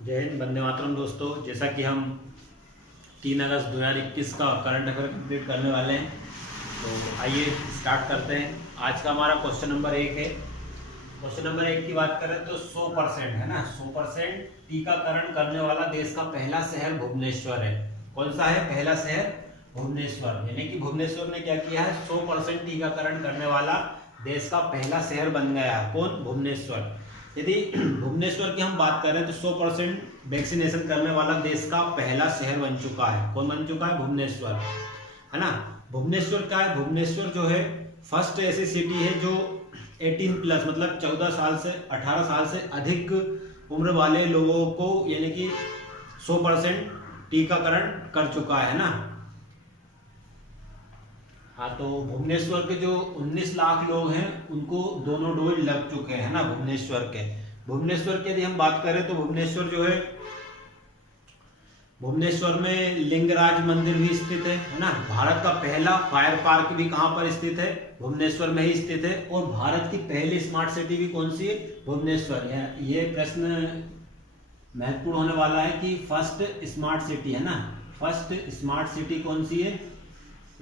जय हिंद, वंदे मातरम। दोस्तों, जैसा कि हम 3 अगस्त 2021 का करंट अफेयर कंप्लीट करने वाले हैं, तो आइए स्टार्ट करते हैं। आज का हमारा क्वेश्चन नंबर 1 है। क्वेश्चन नंबर 1 की बात करें तो 100% है ना, 100% टीकाकरण करने वाला देश का पहला शहर भुवनेश्वर है। कौन सा है पहला शहर? भुवनेश्वर। यानी कि भुवनेश्वर ने क्या किया है, 100% टीकाकरण करने वाला देश का पहला शहर बन गया है। कौन? भुवनेश्वर। यदि भुवनेश्वर की हम बात करें तो 100% वैक्सीनेशन करने वाला देश का पहला शहर बन चुका है। कौन बन चुका है? भुवनेश्वर, है ना। भुवनेश्वर क्या है? भुवनेश्वर जो है फर्स्ट ऐसी सिटी है जो 18+ मतलब 14 साल से 18 साल से अधिक उम्र वाले लोगों को यानी कि 100% टीकाकरण कर चुका है ना। हाँ, तो भुवनेश्वर के जो 19 लाख लोग हैं उनको दोनों डोज लग चुके हैं ना भुवनेश्वर के। भुवनेश्वर की यदि हम बात करें तो भुवनेश्वर जो है, भुवनेश्वर में लिंगराज मंदिर भी स्थित है ना। भारत का पहला फायर पार्क भी कहाँ पर स्थित है? भुवनेश्वर में ही स्थित है। और भारत की पहली स्मार्ट सिटी भी कौन सी है? भुवनेश्वर। ये प्रश्न महत्वपूर्ण होने वाला है कि फर्स्ट स्मार्ट सिटी है ना, फर्स्ट स्मार्ट सिटी कौन सी है?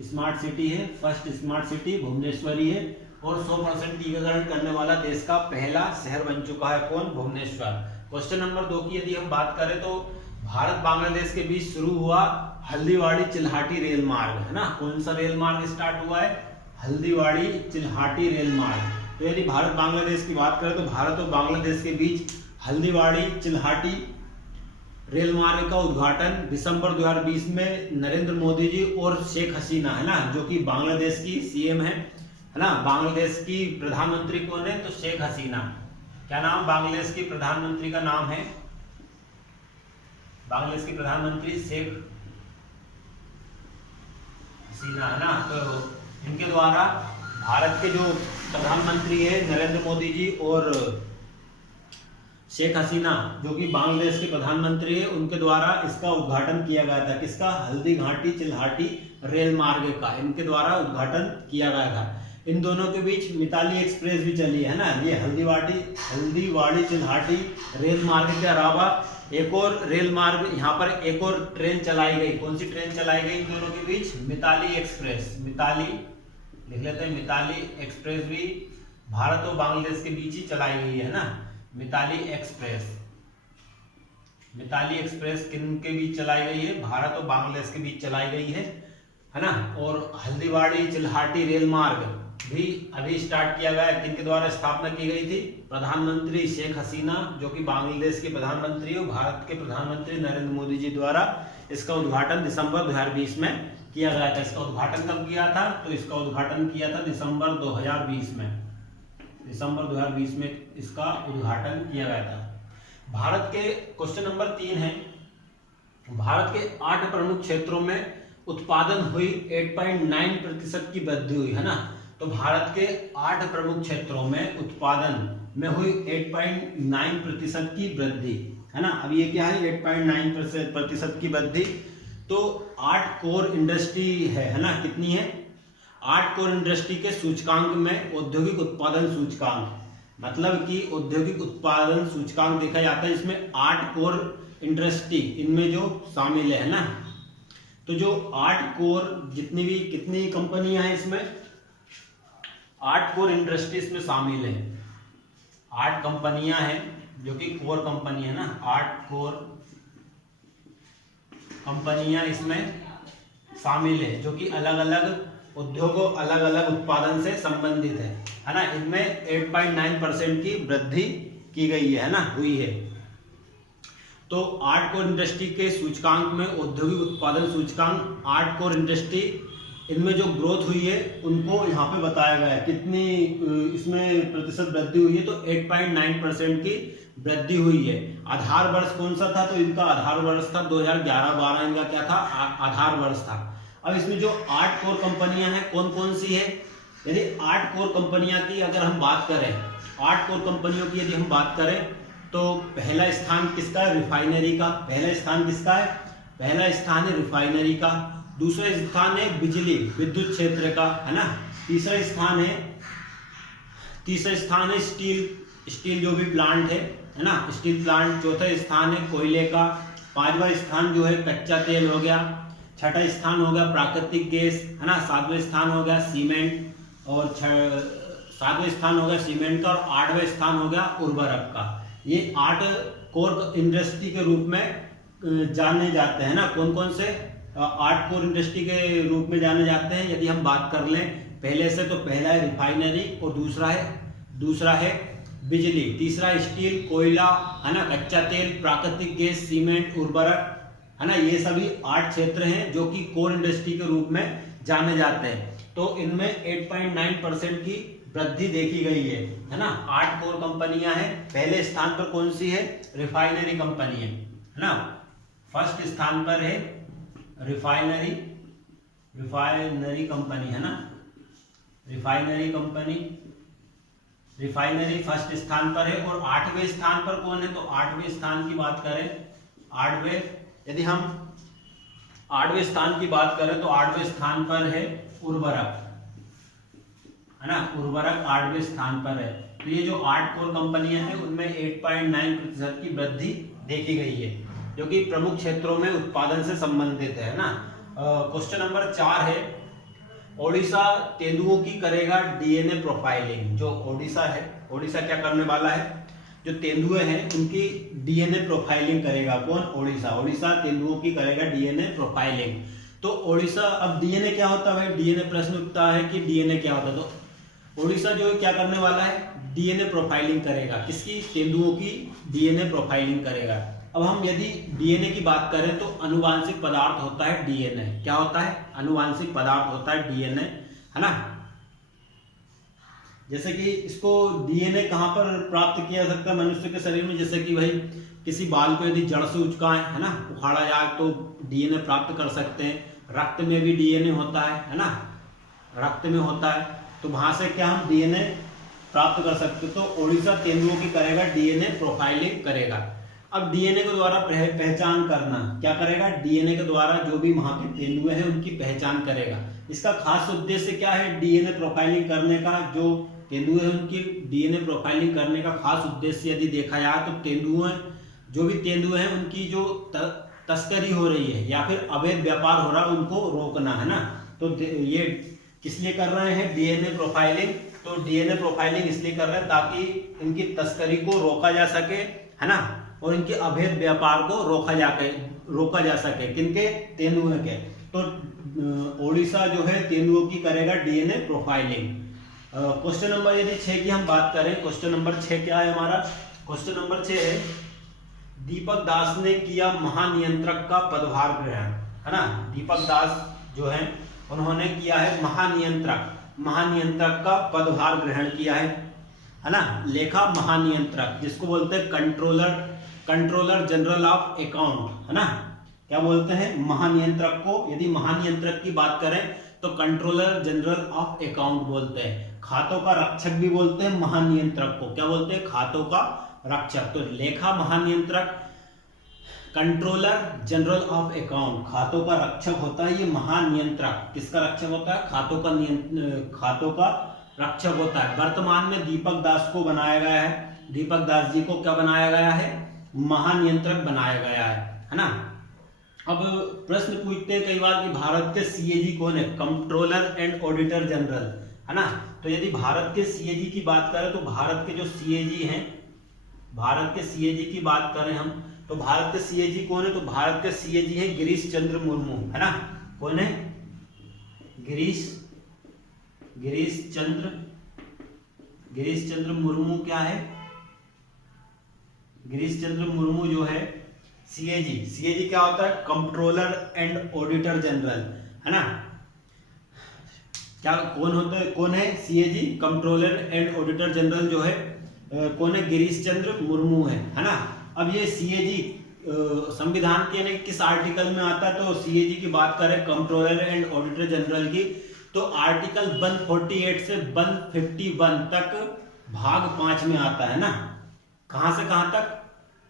स्मार्ट सिटी है, फर्स्ट स्मार्ट सिटी भुवनेश्वर ही है। और 100% टीकाकरण करने वाला देश का पहला शहर बन चुका है। कौन? भुवनेश्वर। क्वेश्चन नंबर 2 की यदि हम बात करें तो भारत बांग्लादेश के बीच शुरू हुआ हल्दीवाड़ी चिल्हाटी रेल मार्ग, है ना। कौन सा रेल मार्ग स्टार्ट हुआ है? हल्दीवाड़ी चिल्हाटी रेल मार्ग। तो यदि भारत बांग्लादेश की बात करें तो भारत और बांग्लादेश के बीच हल्दीवाड़ी चिल्हाटी रेल मार्ग का उद्घाटन दिसंबर 2020 में नरेंद्र मोदी जी और शेख हसीना, है ना, जो कि बांग्लादेश की सीएम है ना। बांग्लादेश की प्रधानमंत्री कौन है? तो शेख हसीना। क्या नाम बांग्लादेश की प्रधानमंत्री का नाम है? बांग्लादेश की प्रधानमंत्री शेख हसीना, है ना। तो इनके द्वारा भारत के जो प्रधानमंत्री है नरेंद्र मोदी जी और शेख हसीना जो कि बांग्लादेश के प्रधानमंत्री है, उनके द्वारा इसका उद्घाटन किया गया था। किसका? हल्दी घाटी चिल्हाटी रेल मार्ग का इनके द्वारा उद्घाटन किया गया था। इन दोनों के बीच मिताली एक्सप्रेस भी चली है ना। ये हल्दीवाड़ी चिल्हाटी रेल मार्ग के अलावा एक और रेल मार्ग, यहाँ पर एक और ट्रेन चलाई गई। कौन सी ट्रेन चलाई गई इन दोनों के बीच? मिताली एक्सप्रेस। मिताली लिख लेते हैं, मिताली एक्सप्रेस भी भारत और बांग्लादेश के बीच ही चलाई गई है ना। मिताली एक्सप्रेस। मिताली एक्सप्रेस किन के बीच चलाई गई है? भारत और बांग्लादेश के बीच चलाई गई है ना। और हल्दीवाड़ी चिल्हाटी रेल मार्ग भी अभी स्टार्ट किया गया है। किनके द्वारा स्थापना की गई थी? प्रधानमंत्री शेख हसीना जो कि बांग्लादेश के प्रधानमंत्री और भारत के प्रधानमंत्री नरेंद्र मोदी जी द्वारा इसका उद्घाटन दिसंबर 2020 में किया गया था। इसका उद्घाटन कब किया था? तो इसका उद्घाटन किया था दिसंबर 2020 में। दिसंबर 2020 में इसका उद्घाटन किया गया था। भारत के क्वेश्चन नंबर 3 है, भारत के 8 प्रमुख क्षेत्रों में उत्पादन हुई 8.9% की वृद्धि हुई, है ना। तो भारत के 8 प्रमुख क्षेत्रों में उत्पादन में हुई 8.9% की वृद्धि, है ना। अब ये क्या है? 8.9% की वृद्धि। तो 8 कोर इंडस्ट्री है ना। कितनी है? 8 कोर इंडस्ट्री के सूचकांक में औद्योगिक उत्पादन सूचकांक, मतलब कि औद्योगिक उत्पादन सूचकांक देखा जाता है, इसमें 8 कोर इंडस्ट्री इनमें जो शामिल है ना। तो जो 8 कोर जितनी भी कितनी कंपनियां हैं इसमें? 8 कोर इंडस्ट्री इसमें शामिल है। 8 कंपनियां हैं जो कि कोर कंपनी है ना। 8 कोर कंपनियां इसमें शामिल है जो कि अलग अलग उद्योगों अलग अलग उत्पादन से संबंधित है ना। इनमें 8.9% की वृद्धि की गई है ना, हुई है। तो 8 कोर इंडस्ट्री के सूचकांक में औद्योगिक उत्पादन सूचकांक 8 कोर इंडस्ट्री इनमें जो ग्रोथ हुई है उनको यहाँ पे बताया गया है। कितनी इसमें प्रतिशत वृद्धि हुई है? तो 8.9% की वृद्धि हुई है। आधार वर्ष कौन सा था? तो इनका आधार वर्ष था 2011-12। इनका क्या था? आधार वर्ष था। अब इसमें जो 8 कोर कंपनियां हैं कौन कौन सी है? यदि 8 कोर कंपनियां की अगर हम बात करें, 8 कोर कंपनियों की यदि हम बात करें तो पहला स्थान किसका है? रिफाइनरी का। पहला स्थान किसका है? पहला स्थान है रिफाइनरी का। दूसरा स्थान है बिजली विद्युत क्षेत्र का, है ना। तीसरा स्थान है स्टील स्टील जो भी प्लांट है ना, स्टील प्लांट। चौथा स्थान है कोयले का। पांचवा स्थान जो है कच्चा तेल हो गया। छठा स्थान हो गया प्राकृतिक गैस, है ना। सातवें स्थान हो गया सीमेंट, और सातवें स्थान हो गया सीमेंट का, और आठवें स्थान हो गया उर्वरक का। ये 8 कोर इंडस्ट्री के रूप में जाने जाते हैं ना। कौन कौन से 8 कोर इंडस्ट्री के रूप में जाने जाते हैं यदि हम बात कर लें पहले से, तो पहला है रिफाइनरी, और दूसरा है बिजली, तीसरा स्टील, कोयला, है ना, कच्चा तेल, प्राकृतिक गैस, सीमेंट, उर्वरक, है ना। ये सभी 8 क्षेत्र हैं जो कि कोर इंडस्ट्री के रूप में जाने जाते हैं। तो इनमें 8.9% की वृद्धि देखी गई है ना। 8 कोर कंपनियां हैं। पहले स्थान पर कौन सी है? रिफाइनरी कंपनी है ना। फर्स्ट स्थान पर है रिफाइनरी कंपनी, है ना। रिफाइनरी फर्स्ट स्थान पर है। और 8वें स्थान पर कौन है? तो 8वें स्थान की बात करें, यदि हम 8वें स्थान की बात करें तो 8वें स्थान पर है उर्वरक, है ना। उर्वरक 8वें स्थान पर है। तो ये जो 8 कोर कंपनियां हैं उनमें 8.9% की वृद्धि देखी गई है, जो कि प्रमुख क्षेत्रों में उत्पादन से संबंधित है ना। क्वेश्चन नंबर 4 है, ओडिशा तेंदुओं की करेगा डीएनए प्रोफाइलिंग। जो ओडिशा क्या करने वाला है? जो तेंदुए हैं उनकी डीएनए प्रोफाइलिंग करेगा। कौन? ओडिशा तेंदुओं की करेगा डीएनए प्रोफाइलिंग। तो ओडिशा, अब डीएनए क्या होता है? डीएनए प्रश्न उठता है कि डीएनए क्या होता है। तो ओडिशा जो है क्या करने वाला है? डीएनए प्रोफाइलिंग करेगा। किसकी? तेंदुओं की डीएनए प्रोफाइलिंग करेगा। अब हम यदि डीएनए की बात करें तो अनुवांशिक पदार्थ होता है डीएनए। क्या होता है? अनुवांशिक पदार्थ होता है डीएनए, है ना। जैसे कि इसको डीएनए कहां पर प्राप्त किया जा सकता है मनुष्य के शरीर में? जैसे कि भाई किसी बाल को यदि जड़ से उचकाएं, है ना, उखाड़ा जाए तो डीएनए प्राप्त कर सकते हैं। रक्त में भी डीएनए होता है ना, रक्त में होता है। तो वहां से क्या हम डीएनए प्राप्त कर सकते हैं। तो ओडिशा तेंदुओं की करेगा डीएनए प्रोफाइलिंग करेगा। अब डीएनए के द्वारा पहचान करना, क्या करेगा? डीएनए के द्वारा जो भी वहां के तेंदुए हैं उनकी पहचान करेगा। इसका खास उद्देश्य क्या है डीएनए प्रोफाइलिंग करने का? जो तेंदुए हैं उनकी डीएनए प्रोफाइलिंग करने का खास उद्देश्य यदि देखा जाए तो जो भी तेंदुए हैं उनकी जो तस्करी हो रही है या फिर अवैध व्यापार हो रहा है उनको रोकना, है ना। तो ये किस लिए कर रहे हैं डीएनए प्रोफाइलिंग? तो डीएनए प्रोफाइलिंग इसलिए कर रहे हैं ताकि इनकी तस्करी को रोका जा सके, है ना, और इनके अवैध व्यापार को रोका जा सके। किनके? तेंदुए के। तो ओडिशा जो है तेंदुओं की करेगा डीएनए प्रोफाइलिंग। क्वेश्चन नंबर यदि 6 की हम बात करें, क्वेश्चन नंबर 6 क्या है हमारा? क्वेश्चन नंबर 6 है, दीपक दास ने किया महानियंत्रक का पदभार ग्रहण, है ना। दीपक दास जो है उन्होंने किया है महानियंत्रक का पदभार ग्रहण किया है ना। लेखा महानियंत्रक जिसको बोलते हैं कंट्रोलर जनरल ऑफ अकाउंट, है ना। क्या बोलते हैं? महानियंत्रक को यदि महानियंत्रक की बात करें तो कंट्रोलर जनरल ऑफ अकाउंट बोलते हैं। खातों का रक्षक भी बोलते हैं महानियंत्रक को। क्या बोलते हैं? खातों का रक्षक। तो लेखा महानियंत्रक, कंट्रोलर जनरल ऑफ अकाउंट, खातों का रक्षक होता है। ये महानियंत्रक किसका रक्षक होता है? खातों का रक्षक होता है। वर्तमान में दीपक दास को बनाया गया है, दीपक दास जी को क्या बनाया गया है? महानियंत्रक बनाया गया है ना। अब प्रश्न पूछते हैं कई बार कि भारत के सीएजी कौन है? कंट्रोलर एंड ऑडिटर जनरल, है ना। तो यदि भारत के सीएजी की बात करें तो भारत के जो सीएजी हैं, भारत के सीएजी की बात करें हम तो भारत के सीएजी कौन है? तो भारत के सीएजी है गिरीश चंद्र मुर्मू, है ना। कौन है? गिरीश चंद्र मुर्मू क्या है? गिरीश चंद्र मुर्मू जो है सीएजी क्या होता है? कंट्रोलर एंड ऑडिटर जनरल, है ना। क्या कौन होता है? कौन है CAG? Controller and auditor general जो है कौन है? गिरीश चंद्र मुर्मू है ना। अब ये सीएजी संविधान के किस आर्टिकल में आता है? तो सीएजी की बात करें कंट्रोलर एंड ऑडिटर जनरल की तो आर्टिकल 148 से 151 तक भाग 5 में आता है ना। कहां से कहां तक?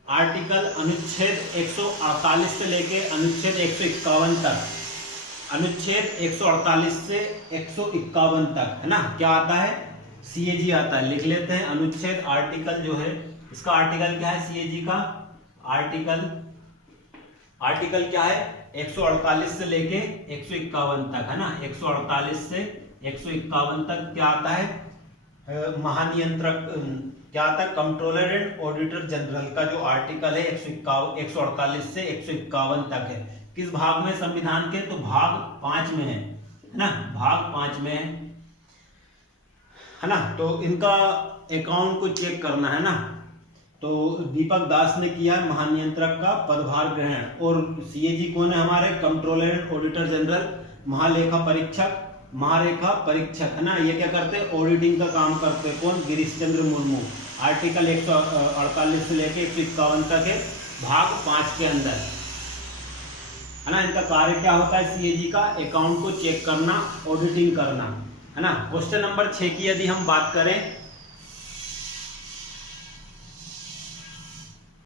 आर्टिकल अनुच्छेद 148 से लेके अनुच्छेद 151 तक, अनुच्छेद 148 से 151 तक, है ना। क्या आता है? सीएजी आता है, लिख लेते हैं। अनुच्छेद आर्टिकल जो है इसका आर्टिकल क्या है, सीएजी का आर्टिकल क्या है, 148 से लेके 151 तक, है ना। 148 से 151 तक क्या आता है, महानियंत्रक क्या आता है, कंट्रोलर एंड ऑडिटर जनरल का जो आर्टिकल है 148 से 151 तक है। किस भाग में संविधान के, तो भाग 5 में है ना, भाग 5 में है ना। तो इनका अकाउंट को चेक करना है ना। तो दीपक दास ने किया महानियंत्रक का पदभार ग्रहण, और सीएजी कौन है हमारे, कंट्रोलर एंड ऑडिटर जनरल, महालेखा परीक्षक है ना। ये क्या करते हैं, ऑडिटिंग का काम करते हैं, कौन, गिरीश चंद्र मुर्मू। आर्टिकल 148 से लेके 151 तक है, भाग 5 के अंदर, है ना। इनका कार्य क्या होता है, सीएजी का अकाउंट को चेक करना, ऑडिटिंग करना, है ना। क्वेश्चन नंबर 6 की यदि हम बात करें